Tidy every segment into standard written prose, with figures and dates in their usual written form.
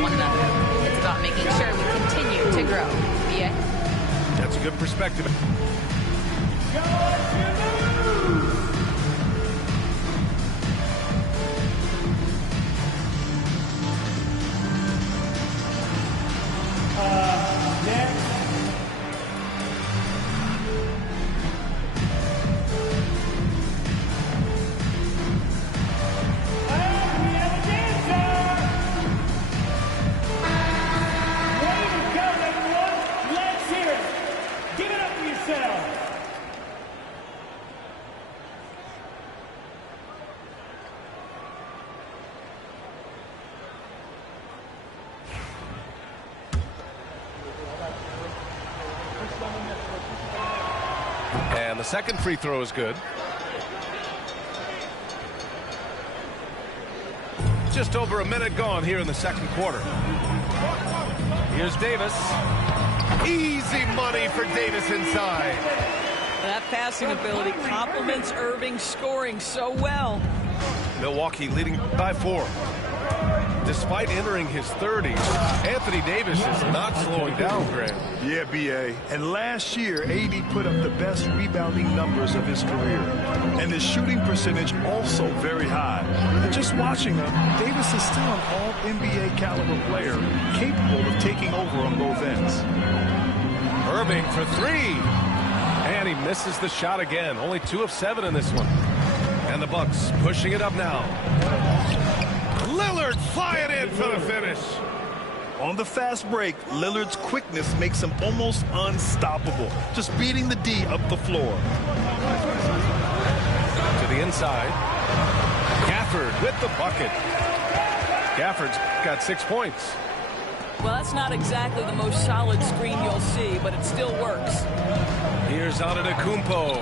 one another. It's about making sure we continue to grow. BA? That's a good perspective. Next. And the second free throw is good. Just over a minute gone here in the second quarter. Here's Davis. Easy money for Davis inside. That passing ability complements Irving scoring so well. Milwaukee leading by 4. Despite entering his 30s, Anthony Davis is not slowing down, Graham. Yeah, B.A. And last year, A.D. put up the best rebounding numbers of his career. And his shooting percentage also very high. And just watching him, Davis is still an all-NBA caliber player, capable of taking over on both ends. Irving for 3. And he misses the shot again. Only 2 of 7 in this one. And the Bucks pushing it up now. Lillard flying in for the finish. On the fast break, Lillard's quickness makes him almost unstoppable, just beating the D up the floor. To the inside. Gafford with the bucket. Gafford's got 6 points. Well, that's not exactly the most solid screen you'll see, but it still works. Here's Antetokounmpo.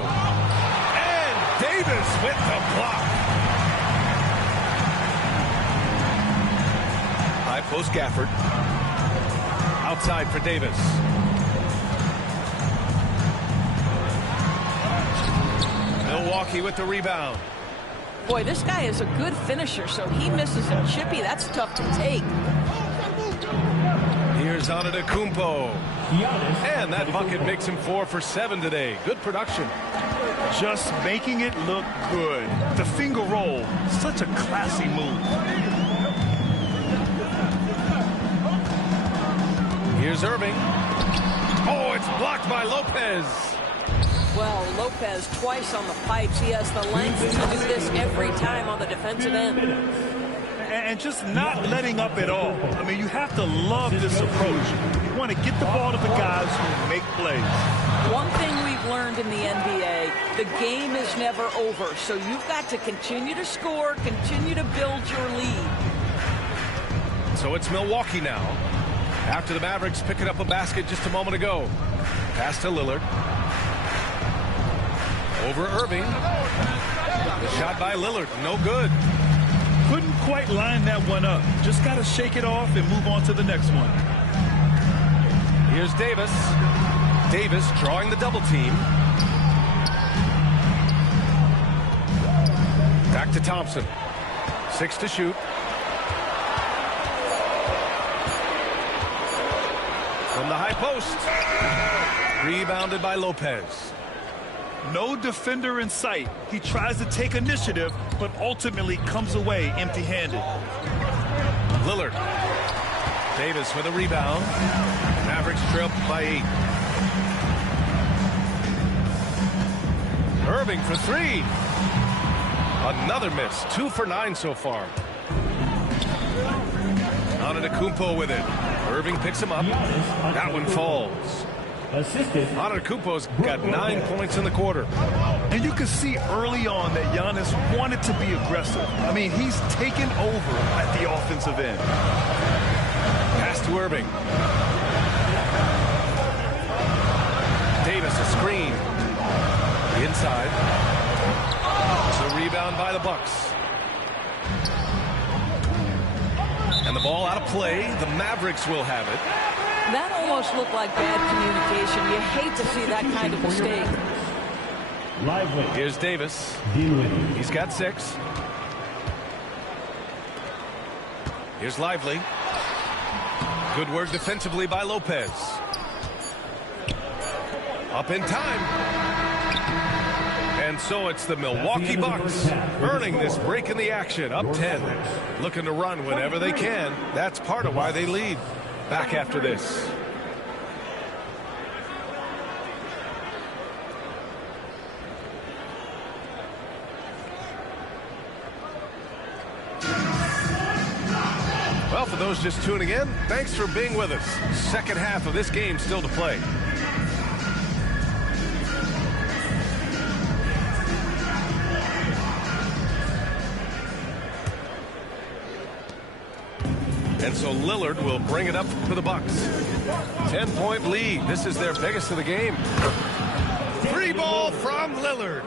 And Davis with the block. High post Gafford. Outside for Davis. Milwaukee with the rebound. Boy, this guy is a good finisher, so he misses a chippy. That's tough to take. Here's Antetokounmpo. And that bucket makes him 4 for 7 today. Good production. Just making it look good. The finger roll, such a classy move. Here's Irving. Oh, it's blocked by Lopez. Well, Lopez twice on the pipes. He has the length to do this every time on the defensive end. And just not letting up at all. I mean, you have to love this approach. You want to get the ball to the guys who make plays. One thing we've learned in the NBA, the game is never over. So you've got to continue to score, continue to build your lead. So it's Milwaukee now. After the Mavericks picking up a basket just a moment ago. Pass to Lillard. Over Irving. The shot by Lillard. No good. Couldn't quite line that one up. Just got to shake it off and move on to the next one. Here's Davis. Davis drawing the double team. Back to Thompson. 6 to shoot. From the high post. Rebounded by Lopez. No defender in sight. He tries to take initiative, but ultimately comes away empty-handed. Lillard. Davis with a rebound. Mavericks trail by 8. Irving for 3. Another miss. 2 for 9 so far. Antetokounmpo with it. Irving picks him up. That one falls. Antetokounmpo's got 9 points in the quarter. And you can see early on that Giannis wanted to be aggressive. I mean, he's taken over at the offensive end. Pass to Irving. Davis a screen. Inside. It's a rebound by the Bucks. And the ball out of play. The Mavericks will have it. That almost looked like bad communication. You hate to see that kind of mistake. Here's Davis. He's got 6. Here's Lively. Good work defensively by Lopez. Up in time. And so it's the Milwaukee Bucks earning this break in the action. Up 10. Looking to run whenever they can. That's part of why they lead. Back after this. Well, for those just tuning in, thanks for being with us. Second half of this game still to play. And so Lillard will bring it up for the Bucks. 10-point lead. This is their biggest of the game. Free ball from Lillard.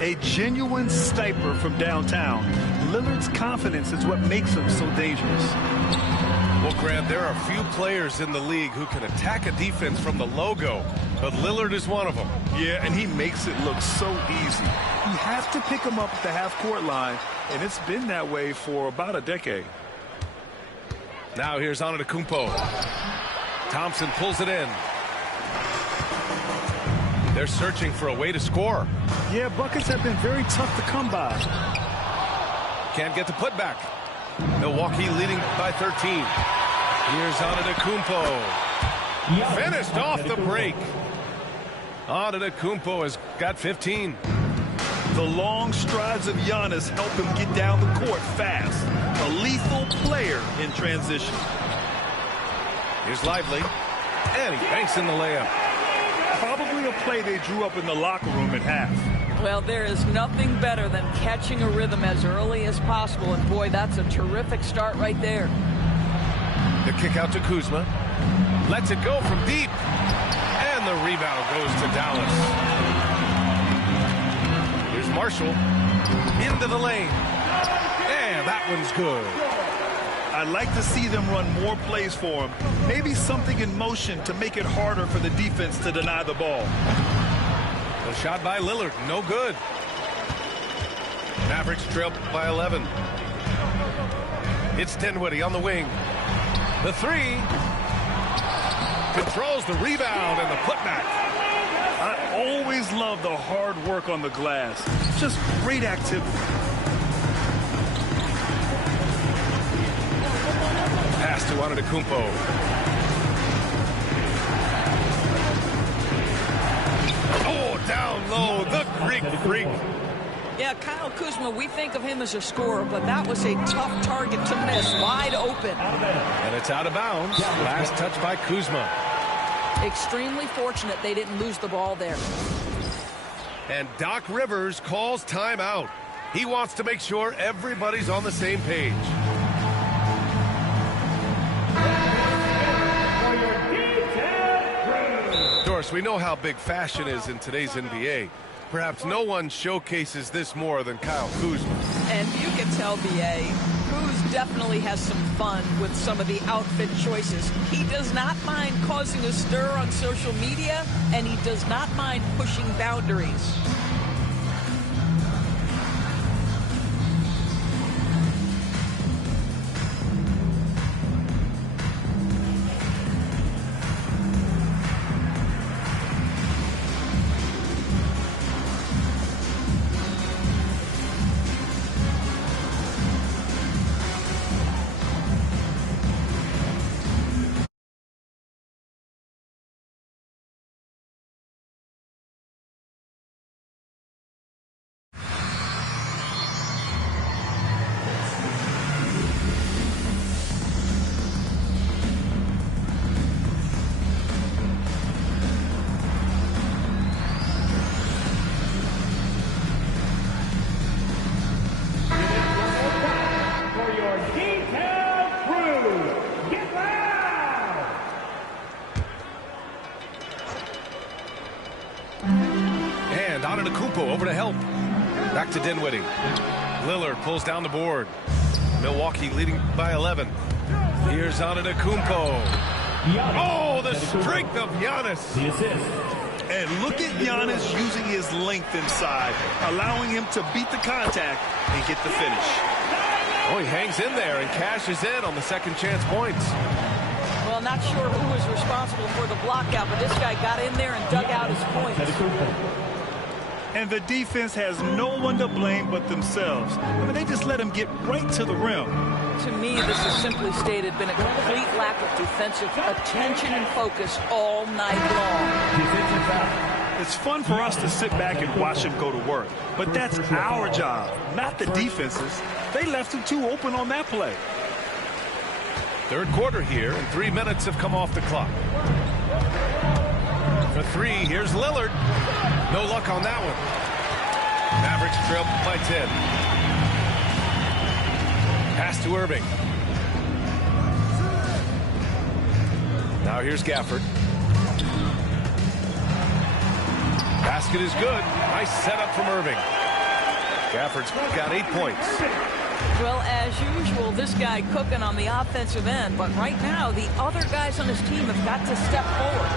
A genuine sniper from downtown. Lillard's confidence is what makes him so dangerous. Well, Grant, there are few players in the league who can attack a defense from the logo, but Lillard is one of them. Yeah, and he makes it look so easy. You have to pick him up at the half-court line, and it's been that way for about a decade. Now here's Antetokounmpo. Thompson pulls it in. They're searching for a way to score. Yeah, buckets have been very tough to come by. Can't get the putback. Milwaukee leading by 13. Here's Antetokounmpo. Finished off the break. Antetokounmpo has got 15. The long strides of Giannis help him get down the court fast. A lethal player in transition. Here's Lively. And he banks in the layup. Probably a play they drew up in the locker room at half. Well, there is nothing better than catching a rhythm as early as possible. And, boy, that's a terrific start right there. The kick out to Kuzma. Lets it go from deep. And the rebound goes to Dallas. Here's Marshall. Into the lane. And that one's good. I'd like to see them run more plays for him. Maybe something in motion to make it harder for the defense to deny the ball. A shot by Lillard. No good. Mavericks trail by 11. It's Dinwiddie on the wing. The three. Controls the rebound and the putback. I always love the hard work on the glass. Just great activity. Pass to Antetokounmpo. Oh, down low, the Greek freak. Yeah, Kyle Kuzma, we think of him as a scorer, but that was a tough target to miss, wide open. And it's out of bounds. Last touch by Kuzma. Extremely fortunate they didn't lose the ball there. And Doc Rivers calls timeout. He wants to make sure everybody's on the same page. Doris, we know how big fashion is in today's NBA. Perhaps no one showcases this more than Kyle Kuzma. And you can tell, B.A., Kuz definitely has some fun with some of the outfit choices. He does not mind causing a stir on social media, and he does not mind pushing boundaries. Antetokounmpo over to help. Back to Dinwiddie. Lillard pulls down the board. Milwaukee leading by 11. Here's Antetokounmpo. Oh, the strength of Giannis. The assist. And look at Giannis using his length inside, allowing him to beat the contact and get the finish. Oh, he hangs in there and cashes in on the second chance points. Well, not sure who was responsible for the blockout, but this guy got in there and dug out his points. And the defense has no one to blame but themselves. I mean, they just let him get right to the rim. To me, this has simply stated been a complete lack of defensive attention and focus all night long. It's fun for us to sit back and watch him go to work, but that's our job, not the defense's. They left him too open on that play. Third quarter here, and 3 minutes have come off the clock. For three, here's Lillard. No luck on that one. Mavericks trail by 10. Pass to Irving. Now here's Gafford. Basket is good. Nice setup from Irving. Gafford's got 8 points. Well, as usual, this guy cooking on the offensive end, but right now the other guys on his team have got to step forward.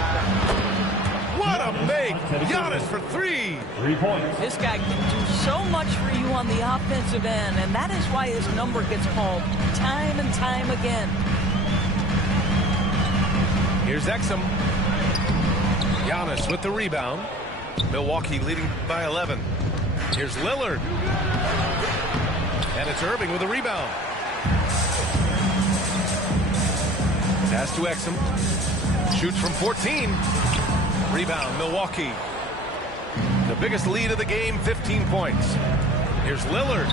What a make! Giannis for 3. 3 points. This guy can do so much for you on the offensive end, and that is why his number gets called time and time again. Here's Exum. Giannis with the rebound. Milwaukee leading by 11. Here's Lillard. And it's Irving with a rebound. Pass to Exum. Shoots from 14. Rebound, Milwaukee. The biggest lead of the game, 15 points. Here's Lillard.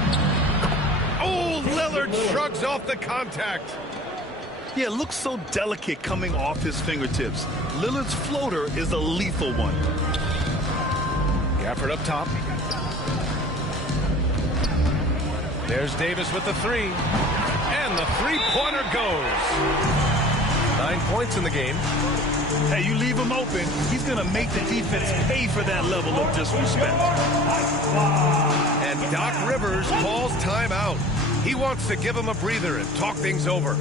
Oh, Lillard shrugs off the contact. Yeah, it looks so delicate coming off his fingertips. Lillard's floater is a lethal one. Gafford up top. There's Davis with the 3. And the three-pointer goes. 9 points in the game. Hey, you leave him open, he's going to make the defense pay for that level of disrespect. And Doc Rivers calls timeout. He wants to give him a breather and talk things over.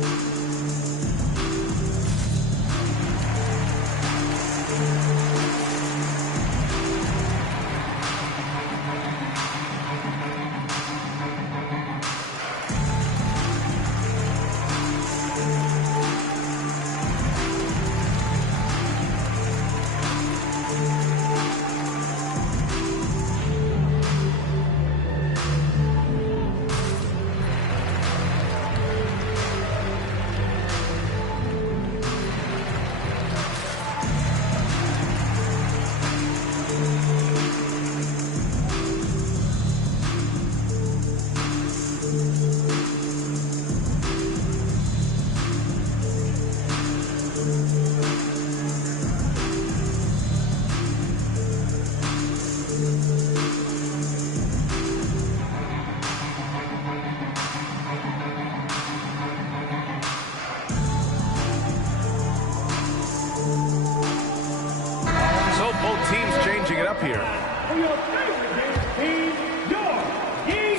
Here.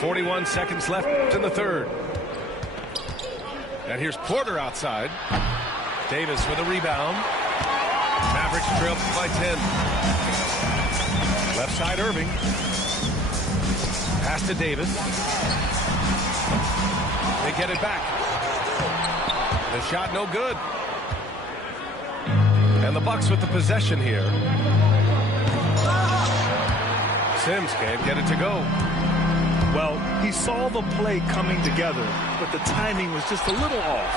41 seconds left in the third. And here's Porter outside. Davis with a rebound. Mavericks trail by 10. Left side Irving. Pass to Davis. They get it back. The shot no good. And the Bucks with the possession here. Sims can't get it to go. Well, he saw the play coming together, but the timing was just a little off.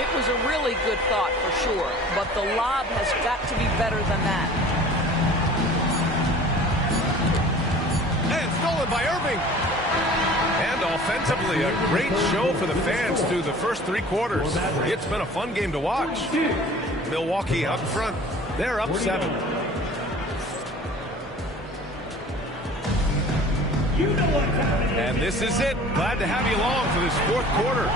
It was a really good thought for sure, but the lob has got to be better than that. And stolen by Irving. And offensively, a great show for the fans through the first 3 quarters. It's been a fun game to watch. Milwaukee up front. They're up 7. And this is it. Glad to have you along for this 4th quarter.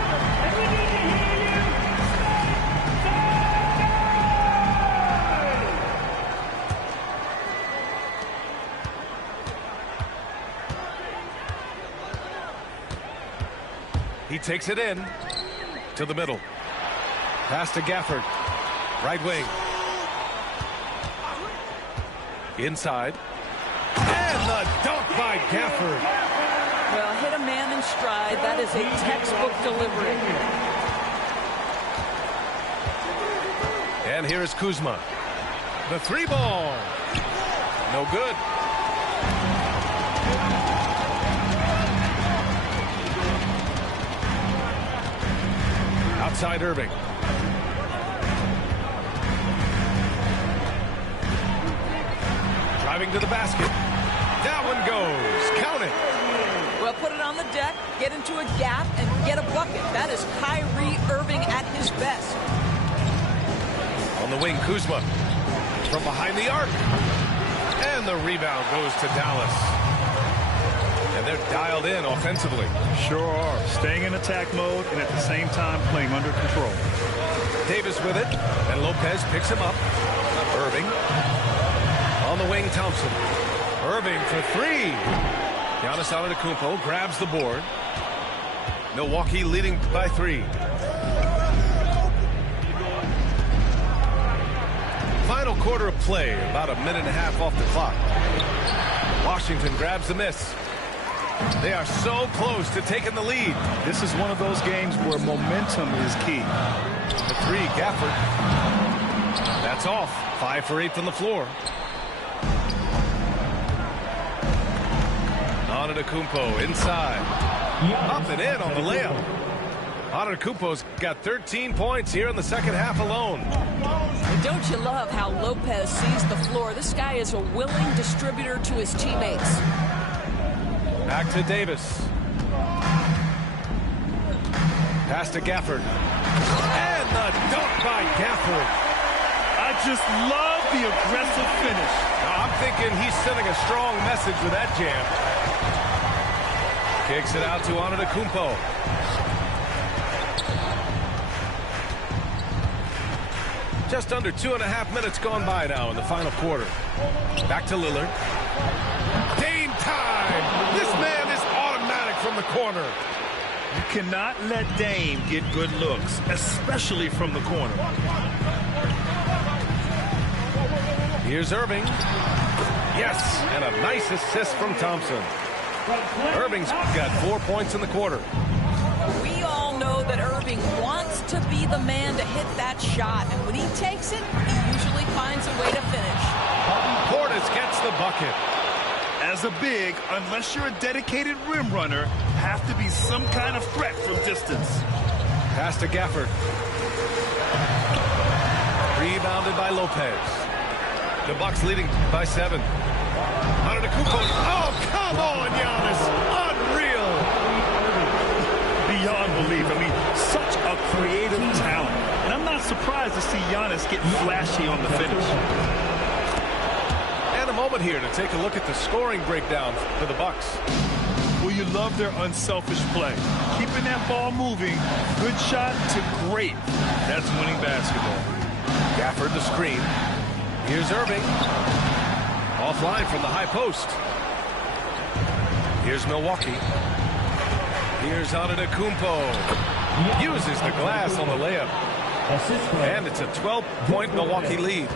He takes it in to the middle. Pass to Gafford. Right wing. Inside. And the dunk by Gafford. Well, hit a man in stride. That is a textbook delivery. And here is Kuzma. The three ball. No good. Outside Irving. Driving to the basket. That one goes. Count it. Well, put it on the deck, get into a gap, and get a bucket. That is Kyrie Irving at his best. On the wing, Kuzma. From behind the arc. And the rebound goes to Dallas. And they're dialed in offensively. Sure are. Staying in attack mode and at the same time playing under control. Davis with it. And Lopez picks him up. Irving. On the wing, Thompson. Irving for three. Giannis Antetokounmpo grabs the board. Milwaukee leading by 3. Final quarter of play, about a minute and a half off the clock. Washington grabs the miss. They are so close to taking the lead. This is one of those games where momentum is key. The three, Gafford. That's off. 5 for 8 from the floor. Antetokounmpo inside. Up and in on the layup. Antetokounmpo's got 13 points here in the second half alone. And don't you love how Lopez sees the floor? This guy is a willing distributor to his teammates. Back to Davis. Pass to Gafford. And the dunk by Gafford. I just love the aggressive finish. Now, I'm thinking he's sending a strong message with that jam. Kicks it out to Antetokounmpo. Just under 2.5 minutes gone by now in the final quarter. Back to Lillard. Dame time! This man is automatic from the corner. You cannot let Dame get good looks, especially from the corner. Here's Irving. Yes, and a nice assist from Thompson. Irving's got 4 points in the quarter. We all know that Irving wants to be the man to hit that shot, and when he takes it, he usually finds a way to finish. Portis gets the bucket. As a big, unless you're a dedicated rim runner, have to be some kind of threat from distance. Pass to Gafford. Rebounded by Lopez. The Bucks leading by 7. Antetokounmpo. Oh, come on, Giannis. Unreal. Beyond belief. I mean, such a creative talent. And I'm not surprised to see Giannis get flashy on the finish. And a moment here to take a look at the scoring breakdown for the Bucks. Well, you love their unselfish play. Keeping that ball moving, good shot to great. That's winning basketball. Gafford the screen. Here's Irving. Offline from the high post. Here's Milwaukee. Here's Antetokounmpo. Uses the glass on the layup. And it's a 12-point Milwaukee lead.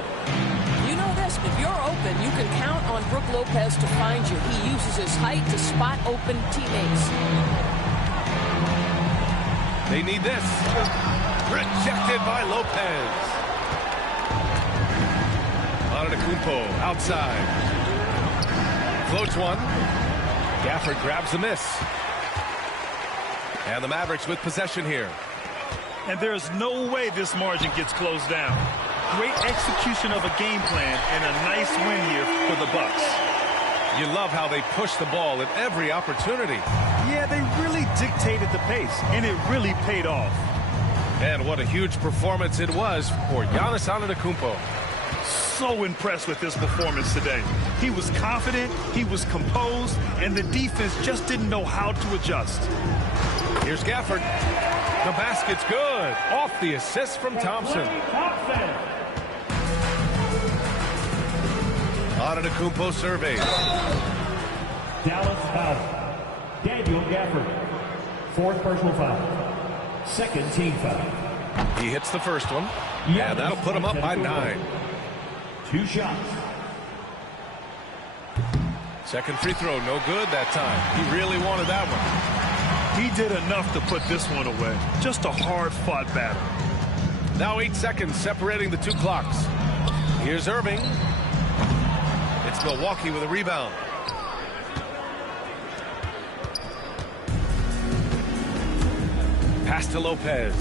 You know this, if you're open, you can count on Brook Lopez to find you. He uses his height to spot open teammates. They need this. Rejected by Lopez. Antetokounmpo outside. Floats one. Gafford grabs the miss. And the Mavericks with possession here. And there's no way this margin gets closed down. Great execution of a game plan and a nice win here for the Bucks. You love how they push the ball at every opportunity. Yeah, they really dictated the pace, and it really paid off. And what a huge performance it was for Giannis Antetokounmpo. So impressed with this performance today. He was confident, he was composed, and the defense just didn't know how to adjust. Here's Gafford. The basket's good. Off the assist from Thompson. Antetokounmpo surveys. Dallas foul. Daniel Gafford. 4th personal foul. 2nd team foul. He hits the first one. Yeah, that'll put him up by 9. 2 shots. Second free throw, no good that time. He really wanted that one. He did enough to put this one away. Just a hard-fought battle. Now 8 seconds separating the two clocks. Here's Irving. It's Milwaukee with a rebound. Pass to Lopez.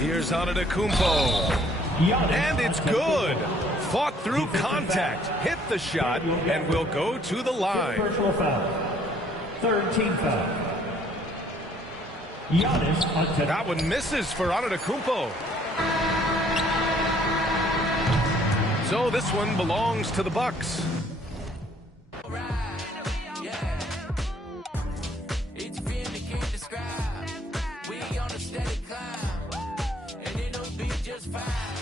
Here's Antetokounmpo. And it's good. Fought through contact. Hit the shot and will go to the line. Personal foul. Third team foul. Giannis Antetokounmpo. That one misses for Antetokounmpo. So this one belongs to the Bucks. It's feeling can't describe. We on a steady climb, and it'll be just fine.